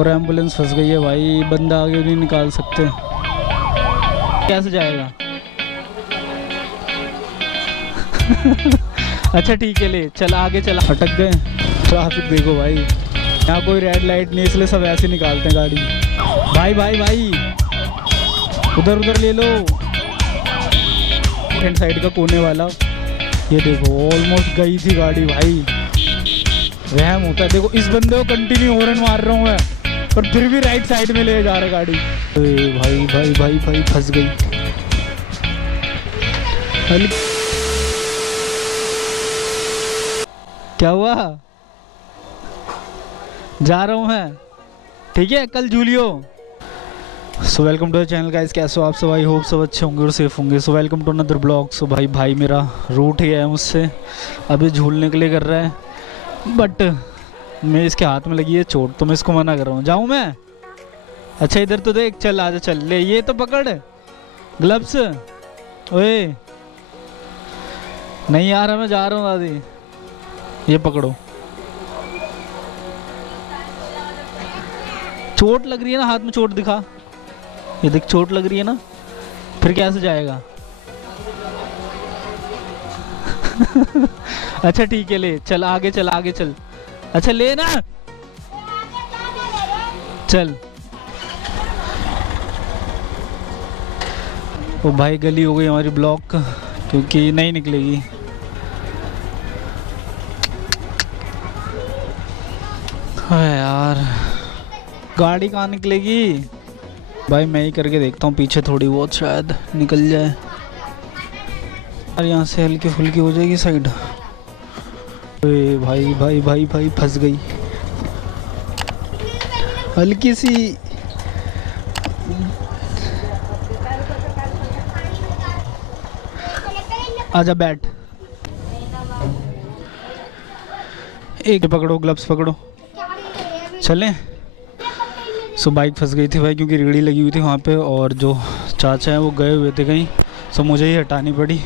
और एम्बुलेंस फंस गई है भाई, बंदा आगे नहीं निकाल सकते, कैसे जाएगा? अच्छा ठीक है, ले चल आगे चला। अटक गए, ट्रैफिक देखो भाई, यहाँ कोई रेड लाइट नहीं, इसलिए सब ऐसे निकालते हैं गाड़ी। भाई भाई भाई उधर उधर ले लो, फ्रंट साइड का कोने वाला। ये देखो ऑलमोस्ट गई थी गाड़ी भाई, वहम होता है। देखो इस बंदे को कंटिन्यू हॉर्न मार रहा हूँ मैं, पर फिर भी राइट साइड में ले जा रहा गाड़ी। भाई भाई भाई भाई फंस गई। क्या हुआ? जा रहा हूँ मैं, ठीक है, कल झूलियो। So welcome to the channel guys, कैसे हो आप सब? आई होप सब अच्छे होंगे और सेफ होंगे। So welcome to another blog. So भाई मेरा रूट गया है मुझसे, अभी झूलने के लिए कर रहा है, बट मैं इसके हाथ में लगी है चोट, तो मैं इसको मना कर रहा हूँ। जाऊँ मैं? अच्छा इधर तो देख, चल आजा चल, ले ये तो पकड़ ग्लव्स। ओए नहीं यार, मैं जा रहा हूँ दादी, ये पकड़ो। चोट लग रही है ना हाथ में, चोट दिखा, ये देख चोट लग रही है ना, फिर कैसे जाएगा? अच्छा ठीक है, ले चल आगे चल, आगे चल। अच्छा ले ना, चल। ओ भाई गली हो गई हमारी ब्लॉक, क्योंकि नहीं निकलेगी। हाँ यार, गाड़ी कहाँ निकलेगी भाई? मैं ही करके देखता हूँ पीछे, थोड़ी बहुत शायद निकल जाए यार, यहाँ से हल्की फुल्की हो जाएगी साइड। अरे भाई भाई भाई भाई फंस गई हल्की सी। आजा बैठ, एक पकड़ो, ग्लव्स पकड़ो, चलें। सो बाइक फंस गई थी भाई, क्योंकि रेड़ी लगी हुई थी वहाँ पे, और जो चाचा हैं वो गए हुए थे कहीं, सो मुझे ही हटानी पड़ी।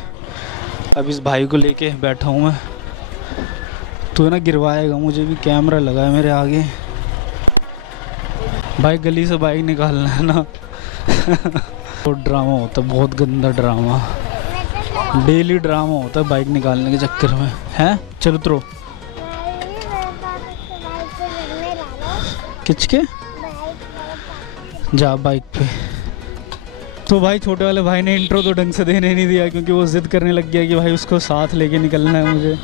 अब इस भाई को लेके बैठा हूँ मैं, तो है ना गिरवाएगा मुझे भी, कैमरा लगा है मेरे आगे। भाई गली से बाइक निकालना है ना। बहुत ड्रामा होता है, बहुत गंदा ड्रामा, डेली ड्रामा होता है बाइक निकालने के चक्कर में, हैं? चल उतरो। किचके जा बाइक पे। तो भाई छोटे वाले भाई ने इंट्रो तो ढंग से देने नहीं दिया, क्योंकि वो जिद करने लग गया कि भाई उसको साथ लेके निकलना है मुझे।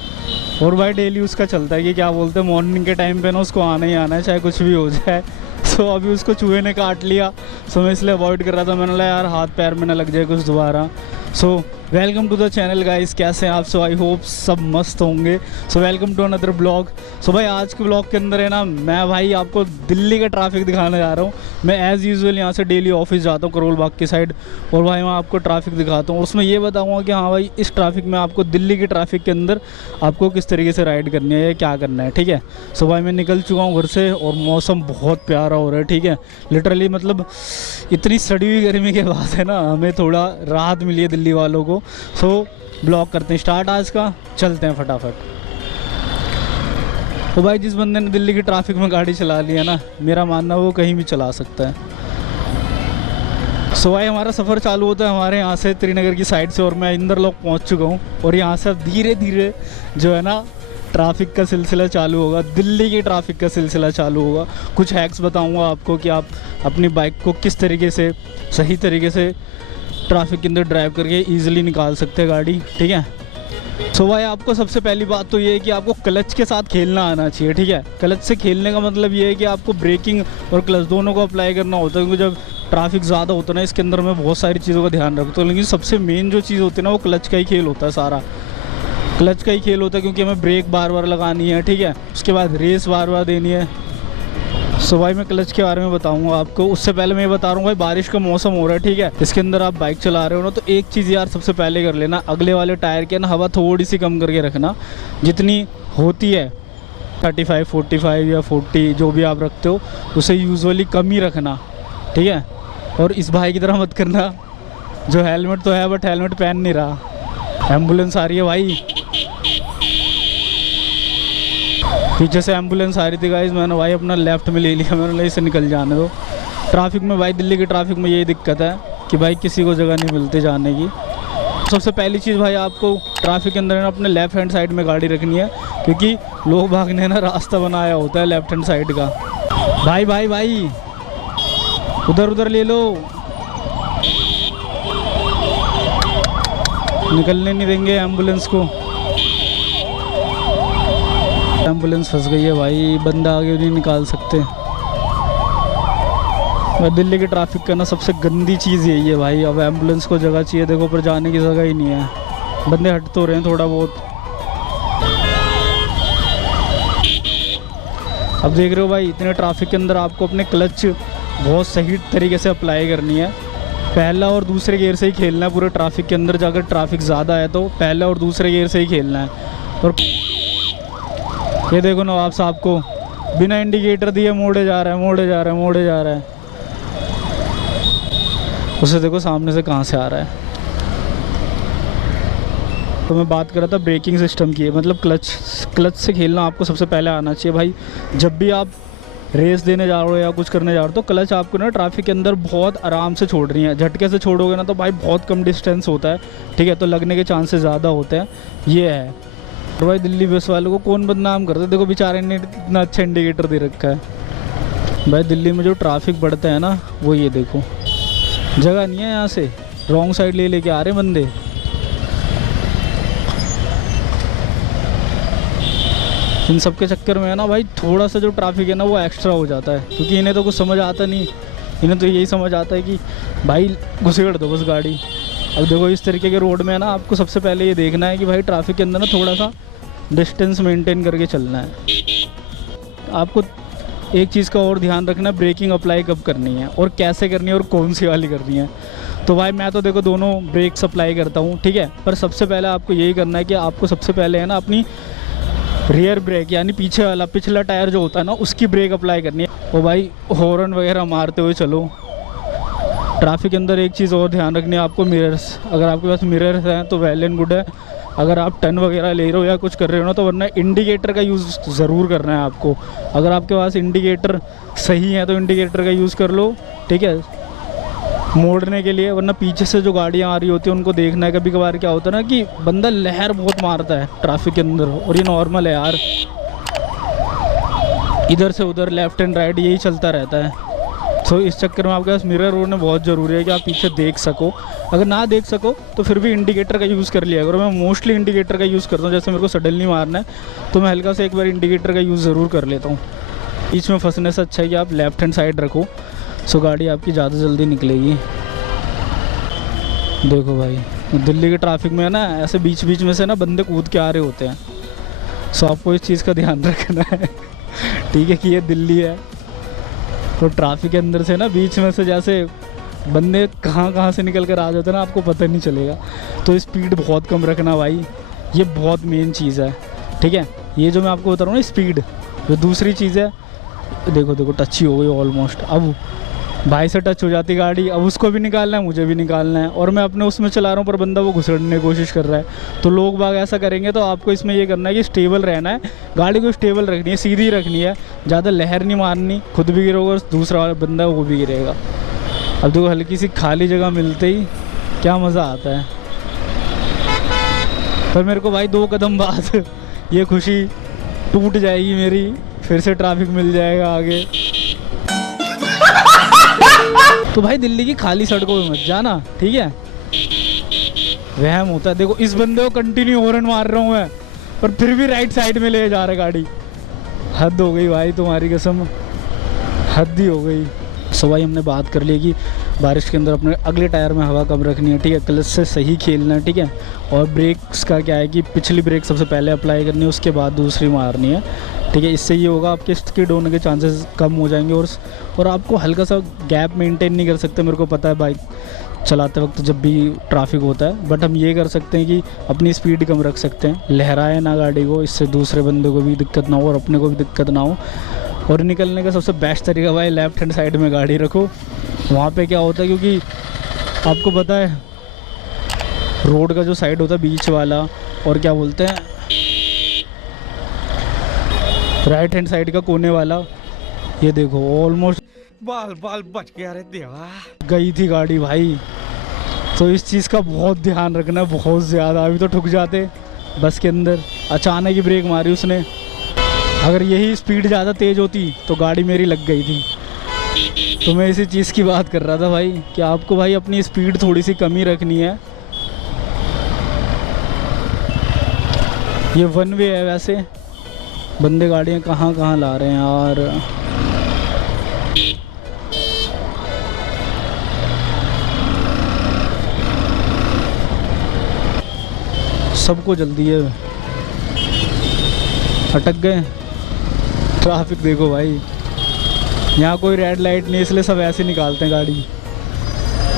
और भाई डेली उसका चलता है कि क्या बोलते हैं, मॉर्निंग के टाइम पे ना उसको आना ही आना है, चाहे कुछ भी हो जाए। सो अभी उसको चूहे ने काट लिया, सो मैं इसलिए अवॉइड कर रहा था। मैंने बोला यार हाथ पैर में ना लग जाए कुछ दोबारा। So welcome to the channel guys, कैसे हैं आप? सो आई होप सब मस्त होंगे। So welcome to another blog. So भाई आज के ब्लॉग के अंदर है ना, मैं भाई आपको दिल्ली का ट्रैफिक दिखाने जा रहा हूँ। मैं एज़ यूजुअल यहाँ से डेली ऑफिस जाता हूँ करोल बाग की साइड, और भाई मैं आपको ट्रैफिक दिखाता हूँ। उसमें ये बताऊँगा कि हाँ भाई इस ट्रैफिक में आपको, दिल्ली के ट्रैफिक के अंदर आपको किस तरीके से राइड करनी है या क्या करना है, ठीक है। सो भाई मैं निकल चुका हूँ घर से, और मौसम बहुत प्यारा हो रहा है, ठीक है। लिटरली मतलब इतनी सड़ी हुई गर्मी के बाद है ना, हमें थोड़ा राहत मिली है दिल्ली वालों को। सो ब्लॉग करते हैं स्टार्ट आज का, चलते हैं फटाफट। तो भाई जिस बंदे ने दिल्ली की ट्रैफिक में गाड़ी चला ली है ना, मेरा मानना वो कहीं भी चला सकता है। सो भाई हमारा सफ़र चालू होता है हमारे यहाँ से त्रिनगर की साइड से, और मैं इंदर लोग पहुँच चुका हूँ, और यहाँ से धीरे धीरे जो है ना ट्रैफिक का सिलसिला चालू होगा, दिल्ली की ट्रैफिक का सिलसिला चालू होगा। कुछ हैक्स बताऊंगा आपको कि आप अपनी बाइक को किस तरीके से सही तरीके से ट्रैफिक के अंदर ड्राइव करके ईजिली निकाल सकते हैं गाड़ी, ठीक है। सो भाई आपको सबसे पहली बात तो ये है कि आपको क्लच के साथ खेलना आना चाहिए, ठीक है। क्लच से खेलने का मतलब ये है कि आपको ब्रेकिंग और क्लच दोनों को अप्लाई करना होता है, क्योंकि जब ट्रैफिक ज़्यादा होता है ना, इसके अंदर मैं बहुत सारी चीज़ों का ध्यान रखता हूँ, लेकिन सबसे मेन जो चीज़ होती है ना, वो क्लच का ही खेल होता है, सारा क्लच का ही खेल होता है, क्योंकि हमें ब्रेक बार बार लगानी है, ठीक है। उसके बाद रेस बार बार देनी है। सो भाई मैं क्लच के बारे में बताऊंगा आपको, उससे पहले मैं बता रहा हूँ भाई बारिश का मौसम हो रहा है, ठीक है। इसके अंदर आप बाइक चला रहे हो ना, तो एक चीज़ यार सबसे पहले कर लेना, अगले वाले टायर के ना हवा थोड़ी सी कम करके रखना, जितनी होती है 35, 45 या 40 जो भी आप रखते हो, उसे यूजुअली कम ही रखना, ठीक है। और इस भाई की तरह मत करना जो हेलमेट तो है बट हेलमेट पहन नहीं रहा। एम्बुलेंस आ रही है भाई, पीछे से एम्बुलेंस आ रही थी गाइस, मैंने भाई अपना लेफ्ट में ले लिया, मैंने इसे निकल जाने दो। ट्रैफिक में भाई, दिल्ली के ट्रैफिक में यही दिक्कत है कि भाई किसी को जगह नहीं मिलती जाने की। सबसे पहली चीज़ भाई, आपको ट्रैफिक के अंदर ना अपने लेफ़्ट हैंड साइड में गाड़ी रखनी है, क्योंकि लोग भागने ना रास्ता बनाया होता है लेफ़्ट हैंड साइड का। भाई भाई भाई उधर उधर ले लो, निकलने नहीं देंगे एम्बुलेंस को। एम्बुलेंस फंस गई है भाई, बंदा आगे नहीं निकाल सकते। दिल्ली के ट्रैफिक का ना सबसे गंदी चीज़ यही है भाई, अब एम्बुलेंस को जगह चाहिए, देखो पर जाने की जगह ही नहीं है। बंदे हट तो रहे हैं थोड़ा बहुत। अब देख रहे हो भाई, इतने ट्रैफिक के अंदर आपको अपने क्लच बहुत सही तरीके से अप्लाई करनी है। पहला और दूसरे गियर से ही खेलना है पूरे ट्रैफिक के अंदर। जाकर ट्रैफिक ज़्यादा है तो पहला और दूसरे गियर से ही खेलना है। और ये देखो नवाब साहब को बिना इंडिकेटर दिए मोड़े जा रहा है, मोड़े जा रहा है, मोड़े जा रहा है। उसे देखो सामने से कहाँ से आ रहा है। तो मैं बात कर रहा था ब्रेकिंग सिस्टम की, मतलब क्लच से खेलना आपको सबसे पहले आना चाहिए भाई। जब भी आप रेस देने जा रहे हो या कुछ करने जा रहे हो तो क्लच आपको ना ट्रैफिक के अंदर बहुत आराम से छोड़ रही है। झटके से छोड़ोगे ना तो भाई बहुत कम डिस्टेंस होता है, ठीक है, तो लगने के चांसेस ज़्यादा होते हैं। ये है। और भाई दिल्ली बस वालों को कौन बदनाम करता है, देखो बेचारे ने इतना अच्छा इंडिकेटर दे रखा है। भाई दिल्ली में जो ट्रैफिक बढ़ता है ना, वो ये देखो, जगह नहीं है यहाँ से, रॉन्ग साइड ले लेके आ रहे बंदे। इन सब के चक्कर में है ना भाई, थोड़ा सा जो ट्रैफिक है ना वो एक्स्ट्रा हो जाता है, क्योंकि इन्हें तो कुछ समझ आता नहीं। इन्हें तो यही समझ आता है कि भाई घुसेड़ दो बस गाड़ी। अब देखो इस तरीके के रोड में है ना, आपको सबसे पहले ये देखना है कि भाई ट्रैफिक के अंदर ना थोड़ा सा डिस्टेंस मेंटेन करके चलना है। आपको एक चीज़ का और ध्यान रखना है, ब्रेकिंग अप्लाई कब करनी है और कैसे करनी है और कौन सी वाली करनी है। तो भाई मैं तो देखो दोनों ब्रेक्स अप्लाई करता हूँ, ठीक है, पर सबसे पहले आपको यही करना है कि आपको सबसे पहले है ना अपनी रियर ब्रेक यानी पीछे वाला पिछला टायर जो होता है ना उसकी ब्रेक अप्लाई करनी है। और भाई हॉर्न वगैरह मारते हुए चलो। ट्रैफिक के अंदर एक चीज़ और ध्यान रखनी है आपको, मिरर्स। अगर आपके पास मिरर्स हैं तो वेल एंड गुड है। अगर आप टर्न वगैरह ले रहे हो या कुछ कर रहे हो ना, तो वरना इंडिकेटर का यूज़ ज़रूर करना है आपको। अगर आपके पास इंडिकेटर सही है तो इंडिकेटर का यूज़ कर लो, ठीक है, मोड़ने के लिए। वरना पीछे से जो गाड़ियाँ आ रही होती हैं उनको देखना है। कभी कभार क्या होता है ना कि बंदा लहर बहुत मारता है ट्रैफिक के अंदर, और ये नॉर्मल है यार, इधर से उधर लेफ्ट एंड राइट यही चलता रहता है। तो इस चक्कर में आपके पास मिरर होना बहुत ज़रूरी है कि आप पीछे देख सको। अगर ना देख सको तो फिर भी इंडिकेटर का यूज़ कर लिया करो। मैं मोस्टली इंडिकेटर का यूज़ करता हूँ, जैसे मेरे को सडनली मारना है तो मैं हल्का से एक बार इंडिकेटर का यूज़ ज़रूर कर लेता हूँ। बीच में फंसने से अच्छा है कि आप लेफ्ट हैंड साइड रखो, सो गाड़ी आपकी ज़्यादा जल्दी निकलेगी। देखो भाई दिल्ली के ट्रैफिक में है ना, ऐसे बीच बीच में से ना बंदे कूद के आ रहे होते हैं, सो आपको इस चीज़ का ध्यान रखना है, ठीक है, कि ये दिल्ली है। तो ट्रैफिक के अंदर से ना बीच में से जैसे बंदे कहाँ से निकल कर आ जाते हैं ना, आपको पता नहीं चलेगा। तो स्पीड बहुत कम रखना भाई, ये बहुत मेन चीज़ है, ठीक है। ये जो मैं आपको बता रहा हूँ ना स्पीड, जो दूसरी चीज़ है, देखो देखो टच ही हो गई ऑलमोस्ट। अब भाई से टच हो जाती गाड़ी, अब उसको भी निकालना है, मुझे भी निकालना है, और मैं अपने उसमें चला रहा हूँ पर बंदा वो घुसड़ने की कोशिश कर रहा है। तो लोग बाग ऐसा करेंगे, तो आपको इसमें ये करना है कि स्टेबल रहना है, गाड़ी को स्टेबल रखनी है, सीधी रखनी है, ज़्यादा लहर नहीं मारनी, खुद भी गिरोगे और दूसरा वाला बंदा वो भी गिरेगा। अब देखो हल्की सी खाली जगह मिलते ही क्या मज़ा आता है। पर मेरे को भाई 2 कदम बाद ये खुशी टूट जाएगी मेरी, फिर से ट्रैफिक मिल जाएगा आगे। तो भाई दिल्ली की खाली सड़कों में मत जाना, ठीक है, वहम होता है। देखो इस बंदे को कंटिन्यू हॉर्न मार रहा हूँ मैं, पर फिर भी राइट साइड में ले जा रहा है गाड़ी। हद हो गई भाई तुम्हारी कसम, हद ही हो गई। सो भाई हमने बात कर ली कि बारिश के अंदर अपने अगले टायर में हवा कम रखनी है, ठीक है, क्लच से सही खेलना है, ठीक है। और ब्रेक्स का क्या है कि पिछली ब्रेक सबसे पहले अप्लाई करनी है, उसके बाद दूसरी मारनी है, ठीक है। इससे ये होगा आपके स्किड होने के चांसेस कम हो जाएंगे। और आपको हल्का सा गैप मेंटेन नहीं कर सकते, मेरे को पता है बाइक चलाते वक्त जब भी ट्रैफिक होता है, बट हम ये कर सकते हैं कि अपनी स्पीड कम रख सकते हैं, लहराए ना गाड़ी को, इससे दूसरे बंदे को भी दिक्कत ना हो और अपने को भी दिक्कत ना हो। और निकलने का सबसे बेस्ट तरीका भाई लेफ्ट हैंड साइड में गाड़ी रखो। वहाँ पे क्या होता है, क्योंकि आपको पता है रोड का जो साइड होता है बीच वाला, और क्या बोलते हैं राइट हैंड साइड का कोने वाला, ये देखो ऑलमोस्ट बाल बाल बच गया रे देवा। गई थी गाड़ी भाई। तो इस चीज़ का बहुत ध्यान रखना, बहुत ज़्यादा। अभी तो ठुक जाते बस के अंदर, अचानक ही ब्रेक मारी उसने। अगर यही स्पीड ज़्यादा तेज़ होती तो गाड़ी मेरी लग गई थी। तो मैं इसी चीज़ की बात कर रहा था भाई कि आपको भाई अपनी स्पीड थोड़ी सी कम ही रखनी है। ये वन वे है वैसे, बंदे गाड़ियाँ कहाँ कहाँ ला रहे हैं यार। सबको जल्दी है, अटक गए। ट्रैफिक देखो भाई, यहाँ कोई रेड लाइट नहीं, इसलिए सब ऐसे निकालते हैं गाड़ी।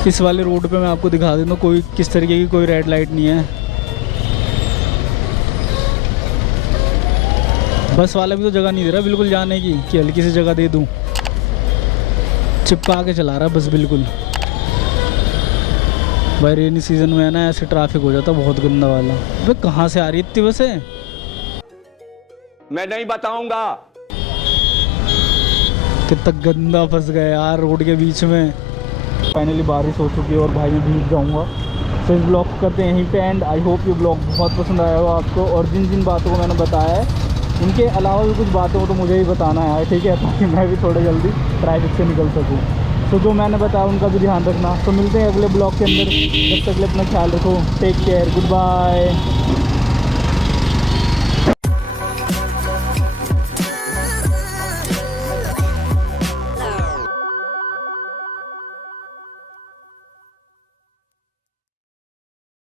इस वाले रोड पे मैं आपको दिखा देता हूँ, कोई किस तरीके की कोई रेड लाइट नहीं है। बस वाला भी तो जगह नहीं दे रहा बिल्कुल जाने की, कि हल्की सी जगह दे दूँ। चिपका के चला रहा बस बिल्कुल। भाई रेनी सीजन में है ना, ऐसे ट्रैफिक हो जाता बहुत गंदा वाला। भाई कहाँ से आ रही इतनी बसें? मैं नहीं बताऊंगा। कितना गंदा फंस गया यार रोड के बीच में। फाइनली बारिश हो चुकी है और भाई मैं भीग जाऊंगा। तो इस ब्लॉग करते हैं यहीं पे एंड। आई होप ये ब्लॉग बहुत पसंद आया हो आपको, और जिन जिन बातों को मैंने बताया है उनके अलावा भी कुछ बातें हो तो मुझे ही बताना है, ठीक है, ताकि मैं भी थोड़ा जल्दी ट्रैफिक से निकल सकूँ। तो जो मैंने बताया उनका भी ध्यान रखना। तो मिलते हैं अगले ब्लॉग के अंदर, तब तक के लिए अपना ख्याल रखो। Take care, good bye.